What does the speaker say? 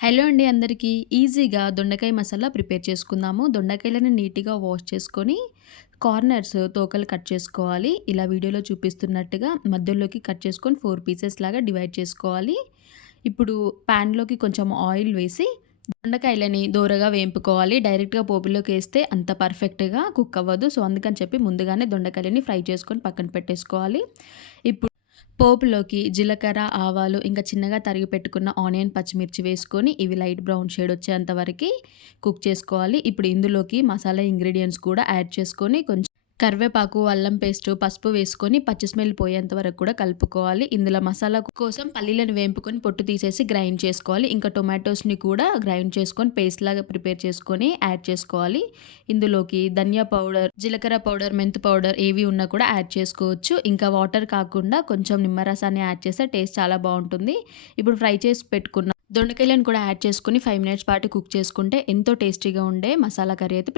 Hello అండి అందరికీ. ఈజీగా దొండకాయ మసాలా ప్రిపేర్ చేసుకుందాము. దొండకాయలను నీట్‌గా వాష్ చేసుకొని, కార్నర్స్ తోకలు కట్ చేసుకోవాలి. ఇలా వీడియోలో చూపిస్తున్నట్టుగా మధ్యలోకి కట్ చేసుకొని 4 పీసెస్ లాగా డివైడ్ చేసుకోవాలి. ఇప్పుడు పాన్‌లోకి కొంచెం ఆయిల్ వేసి, దొండకాయలని దోరగా వేంపుకోవాలి. డైరెక్ట్‌గా పోపులోకేస్తే అంత పర్ఫెక్ట్‌గా కుక్ అవ్వదు. సో, అందుకని చెప్పి ముందుగానే దొండకాయలని ఫ్రై చేసుకొని పక్కన పెట్టేసుకోవాలి. ఇప్పుడు పోపులోకి జీలకర్ర, ఆవాలు ఇంకా చిన్నగా తరిగి పెట్టుకున్న ఆనియన్, పచ్చిమిర్చి వేసుకొని ఇవి లైట్ బ్రౌన్ షేడ్ వచ్చేంత వరకి కుక్ చేసుకోవాలి. ఇప్పుడు ఇందులోకి మసాలా ఇంగ్రీడియెంట్స్ కూడా యాడ్ చేసుకొని కొంచెం కరివేపాకు, అల్లం పేస్టు, పసుపు వేసుకొని పచ్చి స్మెల్ పోయేంత వరకు కూడా కలుపుకోవాలి. ఇందులో మసాలా కోసం పల్లీలను వేంపుకొని పొట్టు తీసేసి గ్రైండ్ చేసుకోవాలి. ఇంకా టొమాటోస్‌ని కూడా గ్రైండ్ చేసుకొని పేస్ట్ లాగా ప్రిపేర్ చేసుకొని యాడ్ చేసుకోవాలి. ఇందులోకి ధనియా పౌడర్, జీలకర్ర పౌడర్, మెంతు పౌడర్ ఏవి ఉన్నా కూడా యాడ్ చేసుకోవచ్చు. ఇంకా వాటర్ కాకుండా కొంచెం నిమ్మరసాన్ని యాడ్ చేస్తే టేస్ట్ చాలా బావుంటుంది. ఇప్పుడు ఫ్రై చేసి పెట్టుకున్న దొండకాయలను కూడా యాడ్ చేసుకొని 5 మినిట్స్ పాటు కుక్ చేసుకుంటే ఎంతో టేస్టీగా ఉండే మసాలా కర్రీ అయితే